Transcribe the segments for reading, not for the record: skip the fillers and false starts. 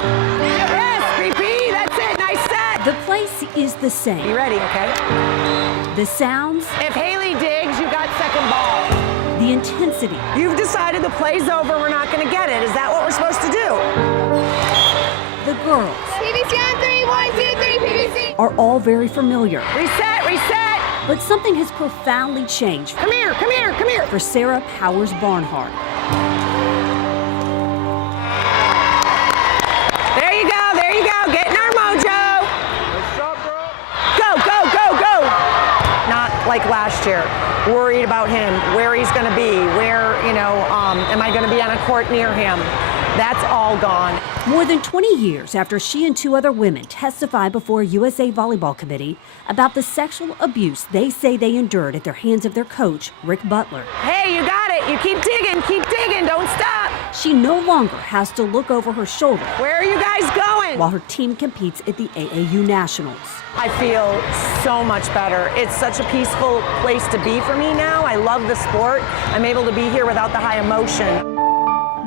Yes, repeat, that's it, nice set. The place is the same. You ready, okay? The sounds. If Haley digs, you got second ball. The intensity. You've decided the play's over, we're not gonna get it. Is that what we're supposed to do? The girls. PVC on 3, 1, 2, 3, PVC. Are all very familiar. Reset, reset. But something has profoundly changed Come here, come here, come here. for Sarah Powers Barnhart. There you go, getting our mojo. Go, go, go, go. Not like last year, worried about him, where he's gonna be, where, am I gonna be on a court near him? That's all gone. More than 20 years after she and 2 other women testified before a USA Volleyball Committee about the sexual abuse they say they endured at the hands of their coach, Rick Butler. Hey, you got it. You keep digging, don't stop. She no longer has to look over her shoulder Where are you guys going? while her team competes at the AAU Nationals. I feel so much better. It's such a peaceful place to be for me now. I love the sport. I'm able to be here without the high emotion.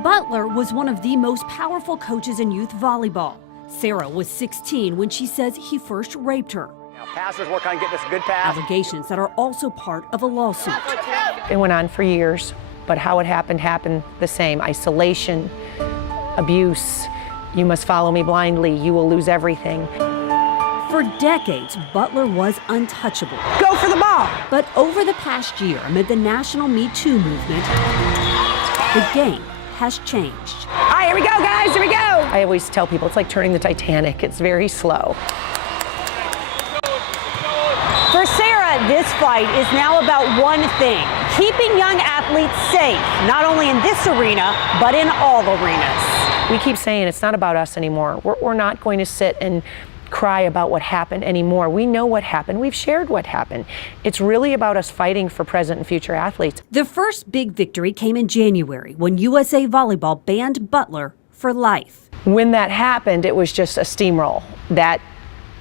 Butler was one of the most powerful coaches in youth volleyball. Sarah was 16 when she says he first raped her. Now passers work on getting us a good pass. Allegations that are also part of a lawsuit. It went on for years, but how it happened the same. Isolation, abuse, you must follow me blindly, you will lose everything. For decades, Butler was untouchable. Go for the ball. But over the past year, amid the national Me Too movement, the game has changed. All right, here we go, guys, here we go. I always tell people it's like turning the Titanic. It's very slow. For Sarah, this fight is now about one thing: keeping young athletes safe, not only in this arena, but in all arenas. We keep saying it's not about us anymore. We're not going to sit and cry about what happened anymore. We know what happened. We've shared what happened. It's really about us fighting for present and future athletes. The first big victory came in January when USA Volleyball banned Butler for life. When that happened, it was just a steamroll that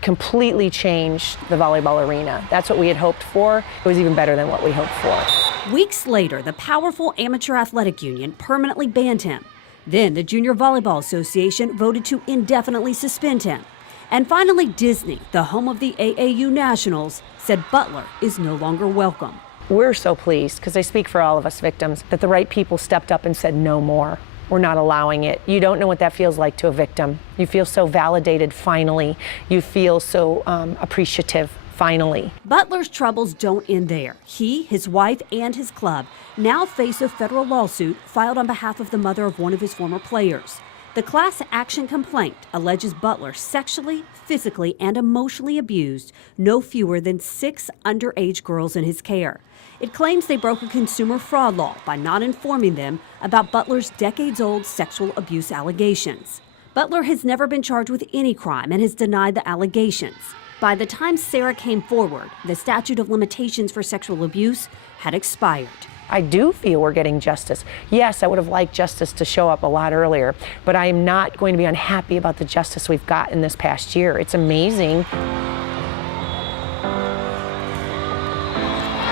completely changed the volleyball arena. That's what we had hoped for. It was even better than what we hoped for. Weeks later, the powerful Amateur Athletic Union permanently banned him. Then the Junior Volleyball Association voted to indefinitely suspend him. And finally, Disney, the home of the AAU Nationals, said Butler is no longer welcome. We're so pleased, because I speak for all of us victims, that the right people stepped up and said no more. We're not allowing it. You don't know what that feels like to a victim. You feel so validated finally. You feel so appreciative finally. Butler's troubles don't end there. He, his wife, and his club now face a federal lawsuit filed on behalf of the mother of one of his former players. The class action complaint alleges Butler sexually, physically, and emotionally abused no fewer than 6 underage girls in his care. It claims they broke a consumer fraud law by not informing them about Butler's decades-old sexual abuse allegations. Butler has never been charged with any crime and has denied the allegations. By the time Sarah came forward, the statute of limitations for sexual abuse had expired. I do feel we're getting justice. Yes, I would have liked justice to show up a lot earlier, but I am not going to be unhappy about the justice we've got in this past year. It's amazing.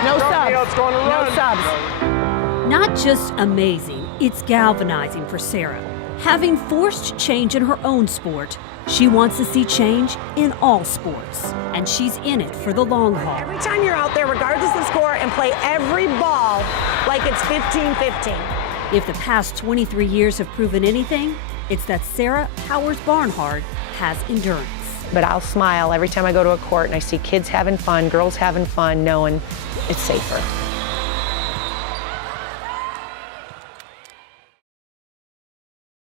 No subs. No subs. Not just amazing, it's galvanizing for Sarah. Having forced change in her own sport, she wants to see change in all sports, and she's in it for the long haul. Every time you're out there, regardless of the score, and play every ball like it's 15-15. If the past 23 years have proven anything, it's that Sarah Powers Barnhart has endurance. But I'll smile every time I go to a court and I see kids having fun, girls having fun, knowing it's safer.